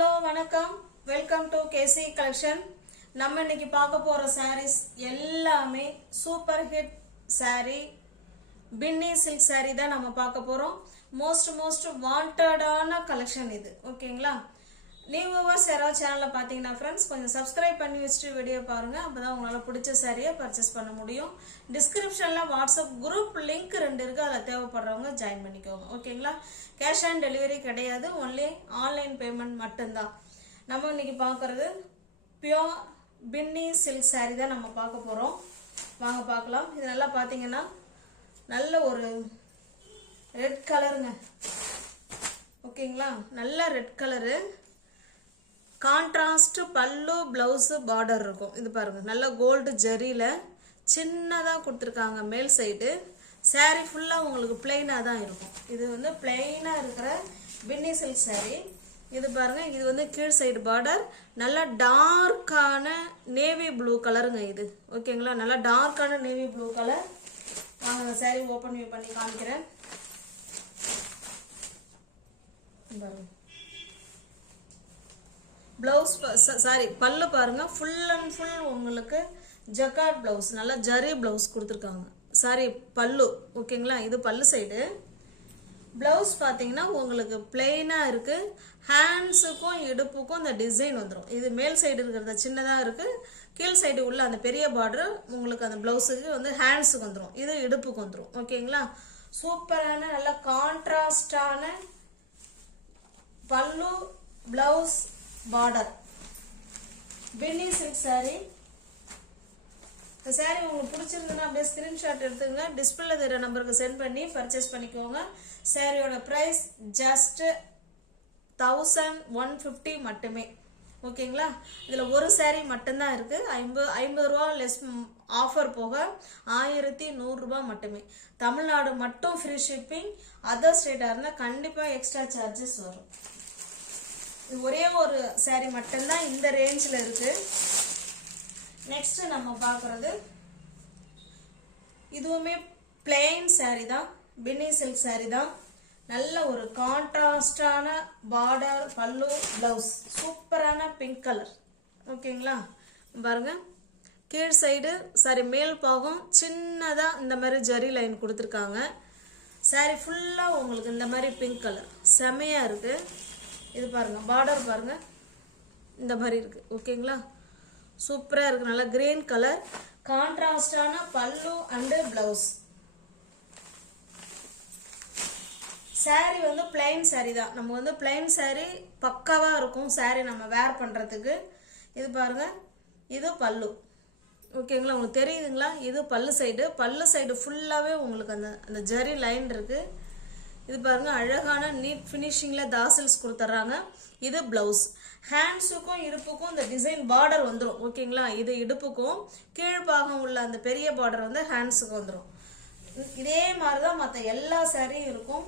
Hello வணக்கம், welcome to KC collection. நம்ம இன்னைக்கு பார்க்க போற சாரீஸ் எல்லாமே சூப்பர் ஹிட் சாரி, பின்னி சில்க் சாரி தான் நம்ம பார்க்க போறோம். மோஸ்ட் வாண்டடான கலெக்ஷன் இது. ஓகேங்களா? நியூ வியூவர்ஸ் யாராவது சேனலை பார்த்தீங்கன்னா ஃப்ரெண்ட்ஸ் கொஞ்சம் சப்ஸ்கிரைப் பண்ணி வச்சுட்டு வீடியோ பாருங்க. அப்பதான் உங்களால் பிடிச்ச சாரியை பர்ச்சேஸ் பண்ண முடியும். டிஸ்கிரிப்ஷன்ல வாட்ஸ்அப் குரூப் லிங்க் 2 இருக்கு, அதில் தேவைப்படுறவங்க ஜாயின் பண்ணிக்கோங்க. ஓகேங்களா? கேஷ் ஆன் டெலிவரி கிடையாது, ஒன்லி ஆன்லைன் பேமெண்ட் மட்டும்தான். நம்ம இன்னைக்கு பார்க்கறது பியோர் பின்னி சில்க் சாரி தான் நம்ம பார்க்க போறோம். வாங்க பார்க்கலாம். இது நல்லா பார்த்தீங்கன்னா நல்ல ஒரு ரெட் கலருங்க. ஓகேங்களா? நல்ல ரெட் கலரு, கான்ட்ராஸ்ட் பல்லு பிளவுஸ் பார்டர் இருக்கும். இது பாருங்க, நல்ல கோல்டு ஜரியில சின்னதாக கொடுத்துருக்காங்க மேல் சைடு. சாரி ஃபுல்லாக உங்களுக்கு பிளெயினாக தான் இருக்கும். இது வந்து பிளெயினாக இருக்கிற பின்னி சில்க் சாரி. இது பாருங்க, இது வந்து கீழ் சைடு பார்டர், நல்ல டார்க்கான நேவி ப்ளூ கலருங்க இது. ஓகேங்களா? நல்லா டார்க்கான நேவி ப்ளூ கலர். வாங்க அந்த சாரி ஓப்பன் பண்ணி காமிக்கிறேன். பாருங்க, பிளவுஸ் சாரி பல்லு பாருங்க, ஃபுல் அண்ட் ஃபுல் உங்களுக்கு ஜக்கார்ட் பிளவுஸ், நல்லா ஜரி பிளவுஸ் கொடுத்துருக்காங்க. சாரி பல்லு. ஓகேங்களா? இது பல்லு சைடு. பிளவுஸ் பார்த்தீங்கன்னா உங்களுக்கு பிளெயினாக இருக்கு. ஹேண்ட்ஸுக்கும் இடுப்புக்கும் இந்த டிசைன் வந்துடும். இது மேல் சைடு இருக்கிறத சின்னதாக இருக்கு, கீழ் சைடு உள்ள அந்த பெரிய பார்டர் உங்களுக்கு அந்த பிளவுஸுக்கு வந்து ஹேண்ட்ஸுக்கு வந்துடும், இது இடுப்புக்கு வந்துடும். ஓகேங்களா? சூப்பரான நல்ல கான்ட்ராஸ்டான பல்லு பிளவுஸ் பார்டர் பின்னி சில்க் சாரி. இந்த சாரி உங்களுக்கு பிடிச்சிருந்ததுன்னா அப்படியே ஸ்கிரீன்ஷாட் எடுத்துங்க, டிஸ்பிளேல தெரிய நம்பருக்கு சென்ட் பண்ணி பர்ச்சேஸ் பண்ணிக்கோங்க. சாரியோட பிரைஸ் ஜஸ்ட் 1150 மட்டுமே. ஓகேங்களா? இதுல ஒரு சாரி மட்டும்தான் இருக்கு. 50 ரூபா லெஸ் ஆஃபர் போக 1100 ரூபாய் மட்டுமே. தமிழ்நாடு மட்டும் ஃப்ரீ ஷிப்பிங். அதர் ஸ்டேட்டா இருந்தா கண்டிப்பா எக்ஸ்ட்ரா சார்ஜஸ் வரும். ஒரே ஒரு சாரி மட்டும்தான் இந்த ரேஞ்சில் இருக்கு. நெக்ஸ்ட் நம்ம பார்க்கறது இதுவுமே பிளெயின் சாரி தான், பின்னி சில்க் சாரி தான். நல்ல ஒரு கான்ட்ராஸ்டான பார்டர், பல்லு, பிளவுஸ், சூப்பரான பிங்க் கலர். ஓகேங்களா? பாருங்க, கீழ் சைடு சாரி மேல் பாகம் சின்னதா இந்த மாதிரி ஜரி லைன் கொடுத்துருக்காங்க. சாரி ஃபுல்லா உங்களுக்கு இந்த மாதிரி பிங்க் கலர் செமையா இருக்கு. இது பாருங்க, பார்டர் பாருங்க இந்த மாதிரி இருக்கு. ஓகேங்களா? சூப்பரா இருக்கு. நல்ல கிரீன் கலர், கான்ட்ராஸ்டான பல்லு அண்ட் பிளவுஸ். சாரி வந்து பிளைன் சாரி தான். நம்ம வந்து பிளைன் சாரி பக்காவா இருக்கும் சாரி நம்ம வேர் பண்றதுக்கு. இது பாருங்க, இது பல்லு. ஓகேங்களா? உங்களுக்கு தெரியுதுங்களா? இது பல்லு சைடு. பல்லு சைடு ஃபுல்லாவே உங்களுக்கு அந்த ஜரி லைன் இருக்கு. இது பாருங்க, அழகான நீட் ஃபினிஷிங்ல தாசல்ஸ் கொடுத்துறாங்க. இது பிளவுஸ். ஹேண்ட்ஸுக்கும் இடுப்புக்கும் இந்த டிசைன் பார்டர் வந்துடும். ஓகேங்களா? இது இடுப்புக்கும், கீழ்பாகம் உள்ள அந்த பெரிய பார்டர் வந்து ஹேண்ட்ஸுக்கு வந்துடும். இதே மாதிரிதான் மற்ற எல்லா சாரியும் இருக்கும்.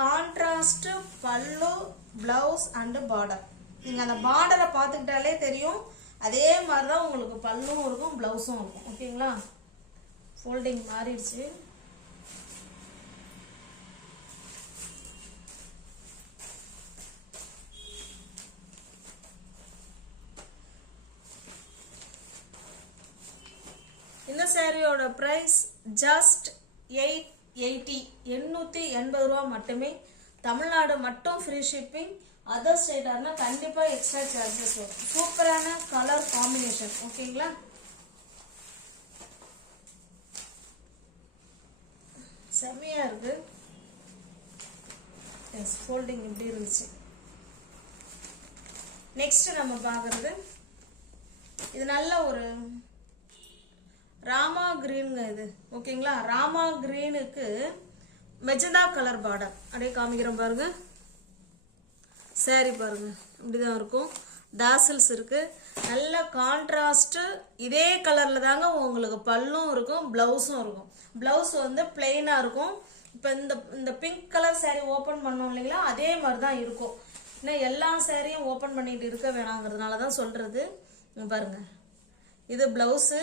கான்ட்ராஸ்ட் பல்லு, பிளவுஸ் அண்ட் பார்டர். நீங்க அந்த பார்டரை பார்த்துக்கிட்டாலே தெரியும். அதே மாதிரிதான் உங்களுக்கு பல்லும் இருக்கும், பிளவுஸும் இருக்கும். ஓகேங்களா? ஃபோல்டிங் மாறிடுச்சு. இந்த சாரியோட பிரைஸ் ஜஸ்ட் 880 ரூபா மட்டுமே. தமிழ்நாடு மட்டும் ஃப்ரீ ஷிப்பிங். அதர் ஸ்டேட்டா இருந்தா கண்டிப்பா எக்ஸ்ட்ரா சார்ஜஸ் வரும். சூப்பரான கலர் காம்பினேஷன். ஓகேங்களா? செம்மையா இருக்கு. எஸ், ஃபோல்டிங் இப்படி இருந்துச்சு. நெக்ஸ்ட் நம்ம பார்க்கறது இது நல்ல ஒரு ராமா கிரீனுங்க இது. ஓகேங்களா? ராமா கிரீனுக்கு மெஜந்தா கலர் பார்டர். அப்படியே காமிக்கிறோம் பாருங்க. சாரி பாருங்க, இப்படிதான் இருக்கும். தாசல்ஸ் இருக்கு. நல்ல கான்ட்ராஸ்ட். இதே கலர்ல தாங்க உங்களுக்கு பல்லும் இருக்கும், பிளவுஸும் இருக்கும். பிளவுஸ் வந்து பிளெயினா இருக்கும். இப்ப இந்த பிங்க் கலர் சாரி ஓபன் பண்ணோம் இல்லைங்களா, அதே மாதிரிதான் இருக்கும். இன்னும் எல்லா சாரியும் ஓபன் பண்ணிட்டு இருக்க வேணாங்கிறதுனாலதான் சொல்றது. பாருங்க, இது பிளவுஸ்,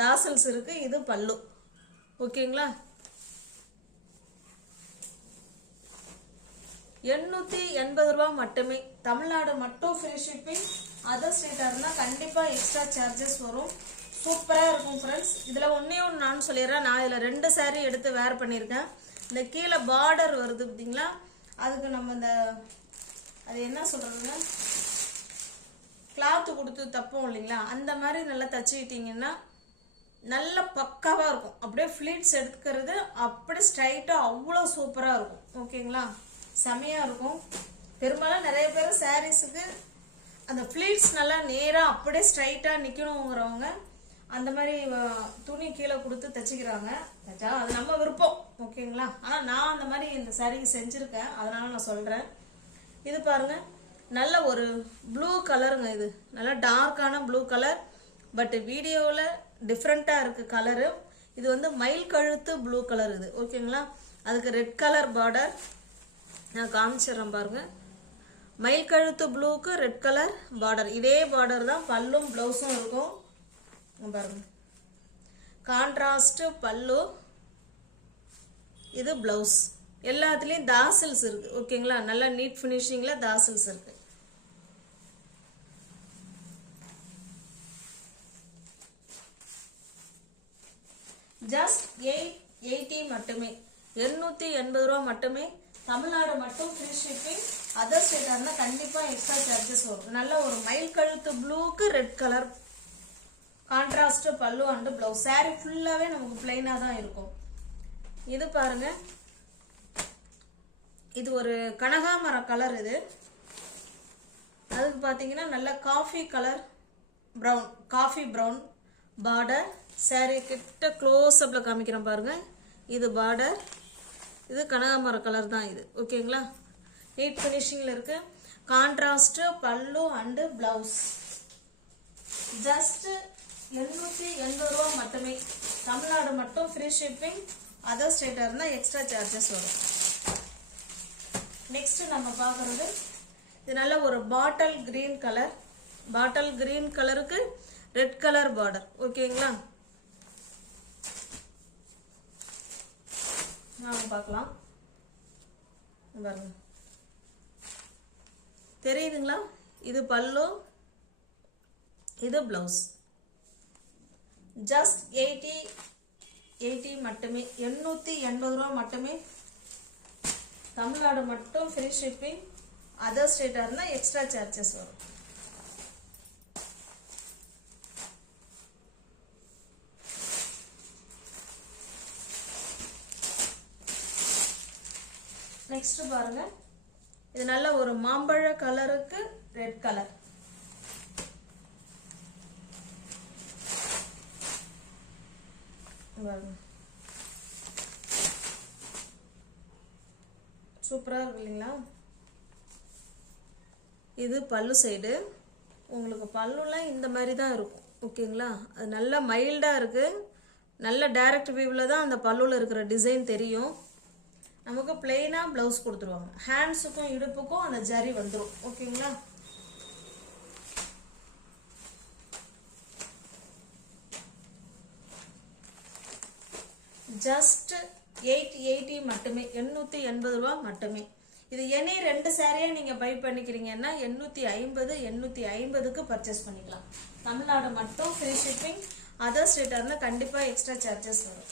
தாசல்ஸ் இருக்கு, இது பல்லு. ஓகேங்களா? 880 ரூபாய் மட்டுமே. தமிழ்நாடு மட்டும் ஃப்ரீ ஷிப்பிங். அதர் ஸ்டேட்டா இருந்தா கண்டிப்பா எக்ஸ்ட்ரா சார்ஜஸ் வரும். சூப்பரா இருக்கும் ஃப்ரெண்ட்ஸ். இதுல ஒண்ணே ஒன்று நான் சொல்லிடுறேன். நான் இதுல 2 saree எடுத்து வேர் பண்ணியிருக்கேன். இந்த கீழே பார்டர் வருது பார்த்தீங்களா, அதுக்கு நம்ம இந்த அது என்ன சொல்றதுன்னா கிளாத்து கொடுத்து தப்போம் இல்லைங்களா, அந்த மாதிரி நல்லா தச்சுக்கிட்டீங்கன்னா நல்ல பக்காவா இருக்கும். அப்படியே ஃபிளீட்ஸ் எடுக்கிறது அப்படியே ஸ்ட்ரைட்டா அவ்வளோ சூப்பரா இருக்கும். ஓகேங்களா, செமையா இருக்கும். பெரும்பாலும் நிறைய பேர் சாரீஸுக்கு அந்த ஃபிளீட்ஸ் நல்லா நேரா அப்படியே ஸ்ட்ரைட்டா நிக்கணுங்கிறவங்க அந்த மாதிரி துணி கீழே கொடுத்து தச்சுக்கிறாங்க. அது நம்ம விருப்பம். ஓகேங்களா, ஆனா நான் அந்த மாதிரி இந்த சாரீக்கு செஞ்சிருக்கேன், அதனால நான் சொல்றேன். இது பாருங்க, நல்ல ஒரு ப்ளூ கலருங்க. இது நல்ல டார்க்கான ப்ளூ கலர், பட் வீடியோவில் டிஃப்ரெண்ட்டாக இருக்குது கலரு. இது வந்து மயில் கழுத்து ப்ளூ கலர் இது. ஓகேங்களா, அதுக்கு ரெட் கலர் பார்டர் நான் காமிச்சிடுறேன் பாருங்க. மயில் கழுத்து ப்ளூக்கு ரெட் கலர் பார்டர், இதே பார்டர் தான் பல்லும் ப்ளவுஸும் இருக்கும் பாருங்க. கான்ட்ராஸ்ட் பல்லு, இது பிளவுஸ். எல்லாத்துலயும் தாசில்ஸ் இருக்கு. ஓகேங்களா, நல்ல நீட் ஃபினிஷிங்ல தாசில்ஸ் இருக்கு. ஜஸ்ட் 880 மட்டுமே, 880 ரூபாய் மட்டுமே. தமிழ்நாடு மட்டும் ஃப்ரீ ஷிப்பிங். அதர் ஸ்டேட்டா இருந்தா கண்டிப்பா எக்ஸ்ட்ரா சார்ஜஸ் வரும். நல்ல ஒரு மயில் கழுத்து ப்ளூக்கு ரெட் கலர் கான்ட்ராஸ்ட் பல்லு அண்ட் பிளவுஸ். சாரி ஃபுல்லாவே நமக்கு பிளைனா தான் இருக்கும். இது பாருங்க, இது ஒரு கனகாமர கலர். இது அதுக்கு பாத்தீங்கன்னா நல்ல coffee colour brown, coffee brown border. Sorry கிட்ட க்ளோஸ் அப்ல காமிக்கிறேன் பாருங்க. இது பார்டர், இது கனகாமர கலர் தான் இது. ஓகேங்களா, நீட் ஃபினிஷிங்ல இருக்கு. கான்ட்ராஸ்ட் பல்லு அண்ட் பிளவுஸ். ஜஸ்ட் 880 ரூபாய் மட்டுமே. தமிழ்நாடு மட்டும் ஃப்ரீ ஷிப்பிங். அதர் ஸ்டேட்டா இருந்தா எக்ஸ்ட்ரா சார்ஜஸ் வரும். நெக்ஸ்ட் நம்ம பார்க்கறது, இது நல்ல ஒரு bottle green colour. Bottle green கலருக்கு ரெட் கலர் பார்டர். ஓகேங்களா, நாம பார்க்கலாம் பாருங்க. தெரியுதுங்களா, இது பல்லு, இது பிளவுஸ். ஜஸ்ட் 80 மட்டுமே, 880 ரூபாய் மட்டுமே. தமிழ்நாடு மட்டும் ஃப்ரீ ஷிப்பிங். அதர் ஸ்டேட்டா இருந்தா எக்ஸ்ட்ரா சார்ஜஸ் வரும். நெக்ஸ்ட் பாருங்க, இது நல்ல ஒரு மாம்பழ கலருக்கு ரெட் கலர். சூப்பரா இருக்கு இல்லைங்களா. இது பல்லு சைடு. உங்களுக்கு பல்லுலாம் இந்த மாதிரி தான் இருக்கும். ஓகேங்களா, அது நல்ல மைல்டா இருக்கு. நல்ல டைரக்ட் வியூவில் தான் அந்த பல்லுல இருக்கிற டிசைன் தெரியும். நமக்கு பிளெயினா பிளவுஸ் கொடுத்துருவாங்க. ஹேண்ட்ஸுக்கும் இடுப்புக்கும் அந்த ஜரி வந்துடும். ஓகேங்களா, ஜஸ்ட் 880 மட்டுமே, 880 ரூபாய் மட்டுமே. இது எனி 2 சாரியா நீங்க பை பண்ணிக்கிறீங்கன்னா 850, 850க்கு பர்ச்சேஸ் பண்ணிக்கலாம். தமிழ்நாடு மட்டும் ஃப்ரீ ஷிப்பிங். அதர் ஸ்டேட்டா இருந்தா கண்டிப்பா எக்ஸ்ட்ரா சார்ஜஸ் வரும்.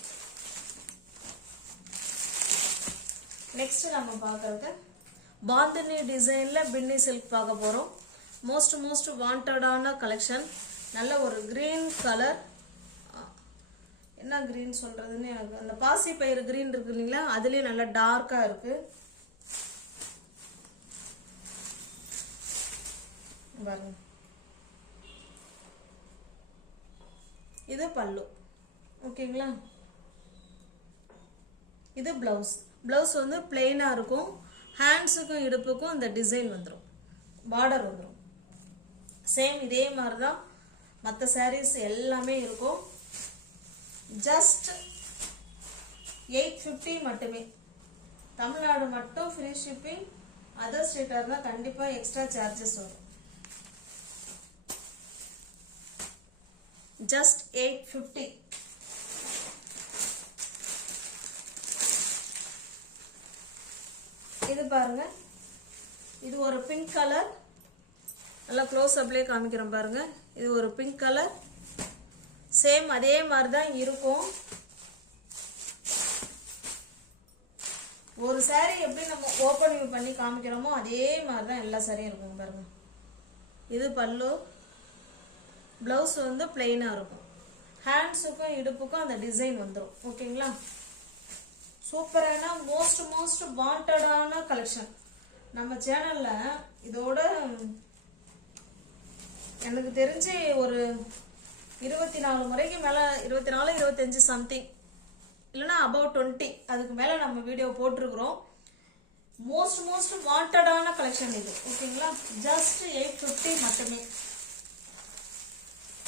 நெக்ஸ்ட் நம்ம பார்க்கறது பாந்தினி டிசைன்ல பின்னி சில்க் பார்க்க போறோம். மோஸ்ட் வாண்டடான கலெக்ஷன். நல்ல ஒரு கிரீன் கலர். என்ன கிரீன் சொல்றதுன்னு எனக்கு, அந்த பாசி பயிறு கிரீன் இருக்கு இல்லைங்களா, அதுலயே நல்லா டார்க்கா இருக்கு பாருங்க. இது பல்லு. ஓகேங்களா, இது பிளவுஸ். பிளவுஸ் வந்து பிளெயினா இருக்கும். ஹேண்ட்ஸுக்கும் இடுப்புக்கும் இந்த டிசைன் வந்துடும், பார்டர் வந்துடும். சேம் இதே மாதிரி தான் மற்ற சாரீஸ் எல்லாமே இருக்கும். ஜஸ்ட் 850 மட்டுமே. தமிழ்நாடு மட்டும் ஃப்ரீ ஷிப்பிங். அதர் ஸ்டேட்டா இருந்தா கண்டிப்பா எக்ஸ்ட்ரா சார்ஜஸ் வரும். ஜஸ்ட் 850. இது பாருங்க, ஒரு பிங்க் கலர், நல்லா க்ளோஸ் அப்லேயே காமிக்கிறேன் பாருங்க. இது ஒரு பிங்க் கலர், சேம் அதே மாதிரி தான் இருக்கும். ஒரு saree எப்படி நம்ம ஓப்பன் வியூ பண்ணி காமிக்கிறோமோ அதே மாதிரி தான் எல்லா சாரியும் இருக்கும் பாருங்க. இது பல்லு, பிளவுஸ் வந்து பிளெயினாக இருக்கும். ஹேண்ட்ஸுக்கும் இடுப்புக்கும் அந்த டிசைன் வந்துடும். ஓகேங்களா? சூப்பரான மோஸ்ட் வாண்டடான கலெக்ஷன் நம்ம சேனல்ல. இதோட எனக்கு தெரிஞ்சு ஒரு 24 முறைக்கு மேலே, 24 25 சம்திங், இல்லைன்னா அபவுட் 20 அதுக்கு மேலே நம்ம வீடியோ போட்டிருக்கிறோம். மோஸ்ட் வாண்டடான கலெக்ஷன் இது. ஓகேங்களா? ஜஸ்ட் 850 மட்டுமே.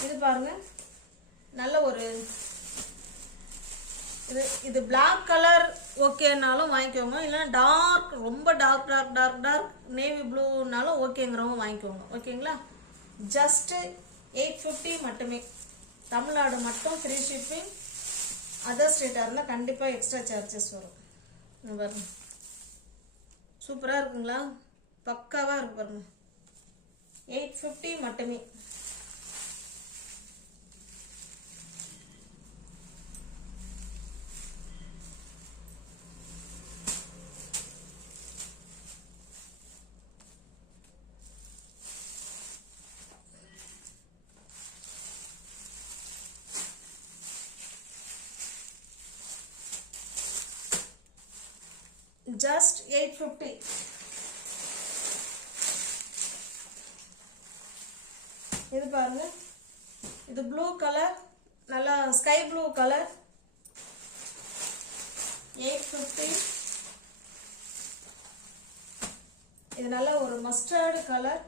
இது பாருங்க, நல்ல ஒரு இது பிளாக் கலர் ஓகேனாலும் வாங்கிக்கோங்க, இல்லைன்னா டார்க், ரொம்ப டார்க் நேவி ப்ளூனாலும் ஓகேங்கிறவங்க வாங்கிக்கோங்க. ஓகேங்களா? ஜஸ்ட் 850 மட்டுமே. தமிழ்நாடு மட்டும் ஃப்ரீ ஷிப்பிங். அதர் ஸ்டேட்டாக இருந்தால் கண்டிப்பாக எக்ஸ்ட்ரா சார்ஜஸ் வரும். பாருங்க, சூப்பராக இருக்குங்களா? பக்காவாக இருக்கு பாருங்க. 850 மட்டுமே. Just 850. இது பாருங்க, இது ப்ளூ கலர், நல்லா ஸ்கை ப்ளூ கலர், 850. இது நல்ல ஒரு மஸ்டர்டு கலர்,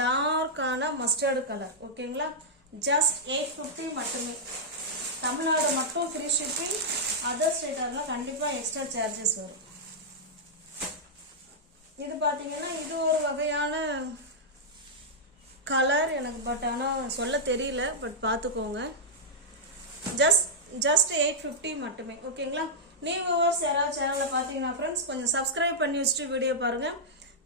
டார்க்கான மஸ்டர்டு கலர். ஓகேங்களா? ஜஸ்ட் 850 மட்டுமே. தமிழ்நாடு மட்டும் ஃப்ரீ ஷிப்பிங். அதர் ஸ்டேட்டாக இருந்தால் கண்டிப்பாக எக்ஸ்ட்ரா சார்ஜஸ் வரும். இது பார்த்தீங்கன்னா இது ஒரு வகையான கலர் எனக்கு, பட் ஆனால் சொல்ல தெரியல, பட் பார்த்துக்கோங்க. ஜஸ்ட் 850 மட்டுமே. ஓகேங்களா? நியூ வியூவர்ஸ் யாராவது சேனலில் பார்த்தீங்கன்னா ஃப்ரெண்ட்ஸ் கொஞ்சம் சப்ஸ்கிரைப் பண்ணி வச்சுட்டு வீடியோ பாருங்கள்.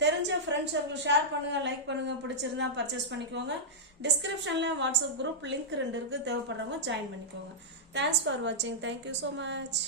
தெரிஞ்ச ஃப்ரெண்ட்ஸ் சர்க்கிள் ஷேர் பண்ணுங்கள், லைக் பண்ணுங்கள், பிடிச்சிருந்தா பர்ச்சேஸ் பண்ணிக்கோங்க. டிஸ்கிரிப்ஷனில் வாட்ஸ்அப் குரூப் லிங்க் 2 இருக்குது, தேவைப்படுறவங்க ஜாயின் பண்ணிக்கோங்க. தேங்க்ஸ் ஃபார் வாட்சிங். Thank you so much.